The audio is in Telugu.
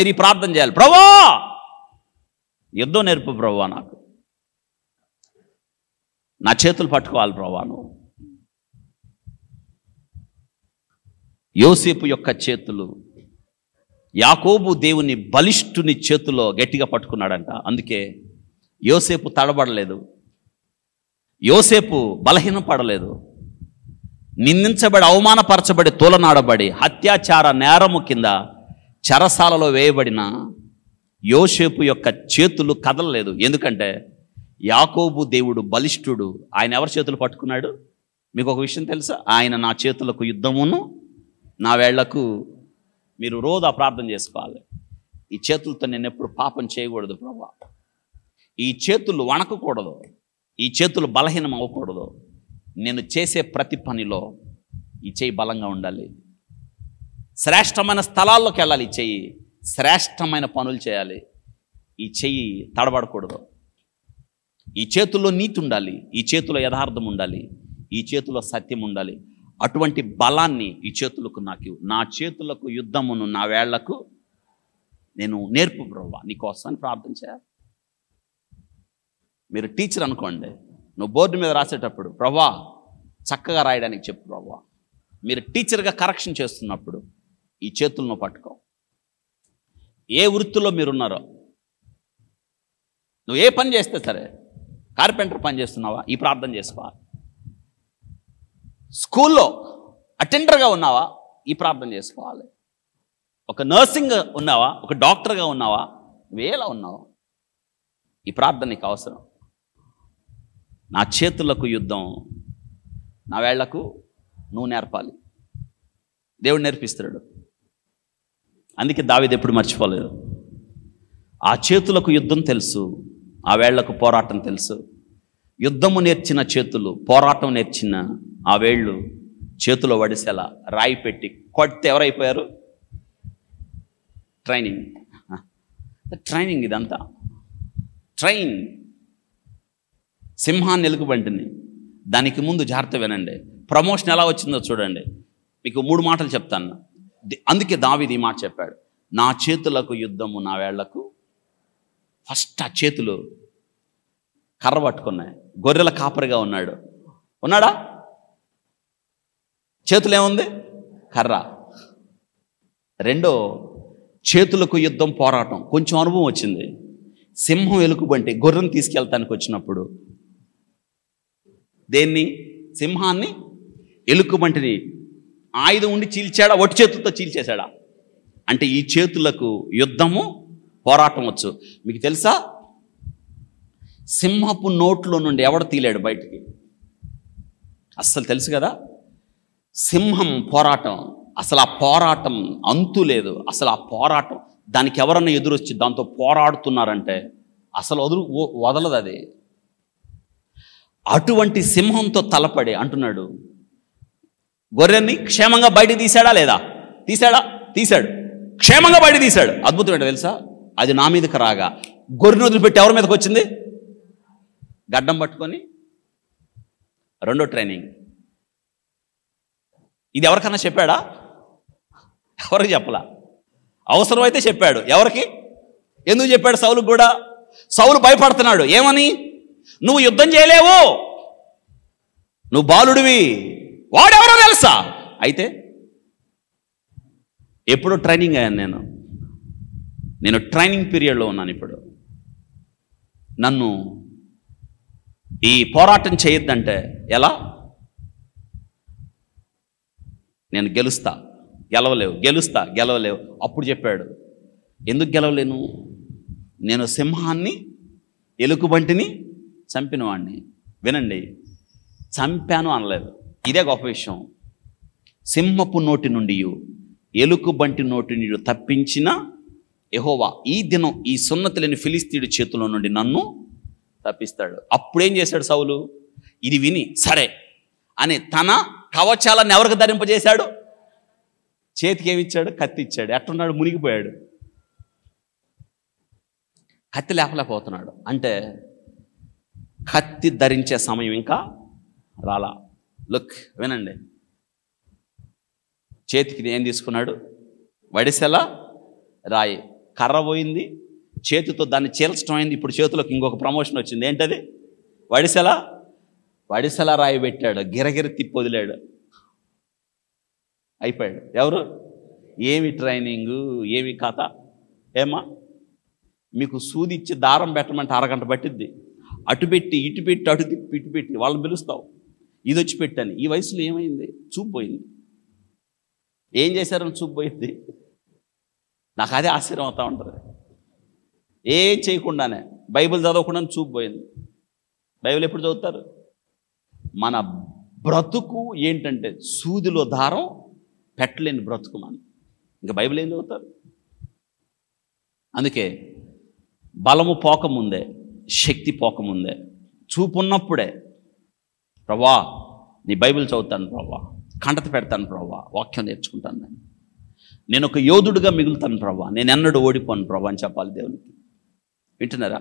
మీరు ఈ ప్రార్థన చేయాలి, ప్రభువా యుద్ధం నేర్పు ప్రభువా, నాకు నా చేతులు పట్టుకోవాలి ప్రభువా. నువ్వు యోసేపు యొక్క చేతులు యాకోబు దేవుని బలిష్ఠుని చేతిలో గట్టిగా పట్టుకున్నాడంట. అందుకే యోసేపు తడబడలేదు, యోసేపు బలహీనపడలేదు. నిందించబడి అవమానపరచబడి తోలనాడబడి అత్యాచార నేరము కింద చెరసాలలో వేయబడిన యోసేపు యొక్క చేతులు కదలలేదు. ఎందుకంటే యాకోబు దేవుడు బలిష్ఠుడు. ఆయన ఎవరి చేతులు పట్టుకున్నాడు? మీకు ఒక విషయం తెలుసా? ఆయన నా చేతులకు యుద్ధమును నా వేళ్లకు. మీరు రోజు ఆ ప్రార్థన చేసుకోవాలి, ఈ చేతులతో నేను ఎప్పుడు పాపం చేయకూడదు ప్రభువా, ఈ చేతులు వణకకూడదు, ఈ చేతులు బలహీనం అవ్వకూడదు, నేను చేసే ప్రతి పనిలో ఈ చెయ్యి బలంగా ఉండాలి, శ్రేష్టమైన స్థలాల్లోకి వెళ్ళాలి, ఈ చెయ్యి శ్రేష్టమైన పనులు చేయాలి, ఈ చెయ్యి తడబడకూడదు, ఈ చేతుల్లో నీతి ఉండాలి, ఈ చేతిలో యథార్థం ఉండాలి, ఈ చేతిలో సత్యం ఉండాలి. అటువంటి బలాన్ని ఈ చేతులకు నాకు, నా చేతులకు యుద్ధమును నా వేళ్లకు నేను నేర్పు ప్రభువా నీకోసం ప్రార్థన చేయాలి. మీరు టీచర్ అనుకోండి, నువ్వు బోర్డు మీద రాసేటప్పుడు ప్రభువా చక్కగా రాయడానికి చెప్పు ప్రభువా. మీరు టీచర్గా కరెక్షన్ చేస్తున్నప్పుడు ఈ చేతులను పట్టుకో. ఏ వృత్తిలో మీరున్నారో, నువ్వు ఏ పని చేస్తే సరే, కార్పెంటర్ పని చేస్తున్నావా, ఈ ప్రార్థన చేసుకోవాలి. స్కూల్లో అటెండర్గా ఉన్నావా, ఈ ప్రార్థన చేసుకోవాలి. ఒక నర్సింగ్ ఉన్నావా, ఒక డాక్టర్గా ఉన్నావా, నువ్వేలా ఉన్నావా, ఈ ప్రార్థన నీకు అవసరం. నా చేతులకు యుద్ధం నా వేళ్లకు నువ్వు నేర్పాలి. దేవుడు నేర్పిస్తాడు. అందుకే దావీదు ఎప్పుడు మర్చిపోలేదు. ఆ చేతులకు యుద్ధం తెలుసు, ఆ వేళ్లకు పోరాటం తెలుసు. యుద్ధము నేర్చిన చేతులు, పోరాటం నేర్చిన ఆ వేళ్ళు చేతిలో వడిసేలా రాయి పెట్టి కొడితే ఎవరైపోయారు? ట్రైనింగ్ ఇదంతా ట్రైన్. సింహాన్ని ఎలుగుబంటిని, దానికి ముందు జాగ్రత్త వినండి. ప్రమోషన్ ఎలా వచ్చిందో చూడండి. మీకు 3 మాటలు చెప్తాను. అందుకే దావీదు ఈ మాట చెప్పాడు, నా చేతులకు యుద్ధము నా వేళ్లకు. ఫస్ట్ ఆ చేతులు కర్ర పట్టుకున్నాయి. గొర్రెల కాపరిగా ఉన్నాడా? చేతులు ఏముంది? కర్ర. రెండో, చేతులకు యుద్ధం పోరాటం. కొంచెం అనుభవం వచ్చింది. సింహం ఎలుకబంటి గొర్రెను తీసుకెళ్తానికి వచ్చినప్పుడు దేన్ని? సింహాన్ని, ఎలుకబంటిని ఆయుధం ఉండి చీల్చాడా, ఒట్టి చేతులతో చీల్చేశాడా? అంటే ఈ చేతులకు యుద్ధము పోరాటం వచ్చు. మీకు తెలుసా, సింహపు నోట్లో నుండి ఎవడు తీలేడు బయటికి? అస్సలు తెలుసు కదా. సింహం పోరాటం, అసలు ఆ పోరాటం అంతు లేదు. అసలు ఆ పోరాటం, దానికి ఎవరన్నా ఎదురొచ్చి దాంతో పోరాడుతున్నారంటే అసలు వదలదు అది. అటువంటి సింహంతో తలపడి అంటున్నాడు, గొర్రెని క్షేమంగా బయట తీశాడా లేదా? తీశాడు. క్షేమంగా బయట తీశాడు. అద్భుతం ఏంటో తెలుసా, అది నా మీదకి రాగా గొర్రెను వదిలిపెట్టి ఎవరి మీదకి వచ్చింది? గడ్డం పట్టుకొని. రెండో ట్రైనింగ్. ఇది ఎవరికన్నా చెప్పాడా? ఎవరికి చెప్పలా. అవసరమైతే చెప్పాడు. ఎవరికి? ఎందుకు చెప్పాడు? సౌలుకు కూడా. సౌలు భయపడుతున్నాడు. ఏమని? నువ్వు యుద్ధం చేయలేవు, నువ్వు బాలుడివి, వాడెవరో తెలుసా? అయితే ఎప్పుడో ట్రైనింగ్ అయ్యాను నేను ట్రైనింగ్ పీరియడ్లో ఉన్నాను. ఇప్పుడు నన్ను ఈ పోరాటం చేయొద్దంటే ఎలా? నేను గెలవలేవు. అప్పుడు చెప్పాడు, ఎందుకు గెలవలేను? నేను సింహాన్ని, ఎలుకబంటిని చంపిన వాడిని. వినండి, చంపాను అనలేదు. ఇదే గొప్ప విషయం. సింహపు నోటి నుండి, ఎలుకబంటి నోటి నుండి తప్పించిన యెహోవా ఈ దినం ఈ సున్నతి లేని ఫిలిస్తీయుడి చేతిలో నుండి నన్ను తప్పిస్తాడు. అప్పుడేం చేశాడు సౌలు? ఇది విని సరే అని తన కవచాలను ఎవరికి ధరింపజేశాడు? చేతికి ఏమిచ్చాడు? కత్తి ఇచ్చాడు. ఎట్టున్నాడు? మునిగిపోయాడు. కత్తి లేపలేకపోతున్నాడు. అంటే కత్తి ధరించే సమయం ఇంకా రాలా. లుక్, వినండి, చేతికి ఏం తీసుకున్నాడు? వడిసెల రాయి. కర్ర పోయింది, చేతితో దాన్ని చీల్చడం అయింది. ఇప్పుడు చేతిలోకి ఇంకొక ప్రమోషన్ వచ్చింది. ఏంటది? వడిసెల రాయి పెట్టాడు, గిరగిర తిప్పి వదిలాడు, అయిపోయాడు. ఎవరు? ఏమి ట్రైనింగు, ఏమి కథ? ఏమా మీకు సూది ఇచ్చి దారం పెట్టమంటే అరగంట పట్టిద్ది. అటు పెట్టి ఇటు పెట్టి, అటు తిప్పి ఇటు పెట్టి వాళ్ళని పిలుస్తావు, ఇది వచ్చి పెట్టని. ఈ వయసులో ఏమైంది? చూపు పోయింది. ఏం చేశారని చూపు పోయింది. నాకు అదే ఆశ్చర్యం అవుతూ ఉంటుంది. ఏం చేయకుండానే, బైబిల్ చదవకుండానే చూపు పోయింది. బైబిల్ ఎప్పుడు చదువుతారు? మన బ్రతుకు ఏంటంటే సూదిలో దారం పెట్టలేని బ్రతుకు మనం. ఇంకా బైబిల్ ఏం చదువుతారు? అందుకే బలము పోకముందే, శక్తి పోకముందే, చూపు ఉన్నప్పుడే ప్రభా నీ బైబిల్ చదువుతాను ప్రభా, కంటత పెడతాను ప్రభా, వాక్యం నేర్చుకుంటాను, నేను ఒక యోధుడిగా మిగులుతాను ప్రభా, నేను ఎన్నడూ ఓడిపోను ప్రభా అని చెప్పాలి దేవునికి. వింటున్నారా?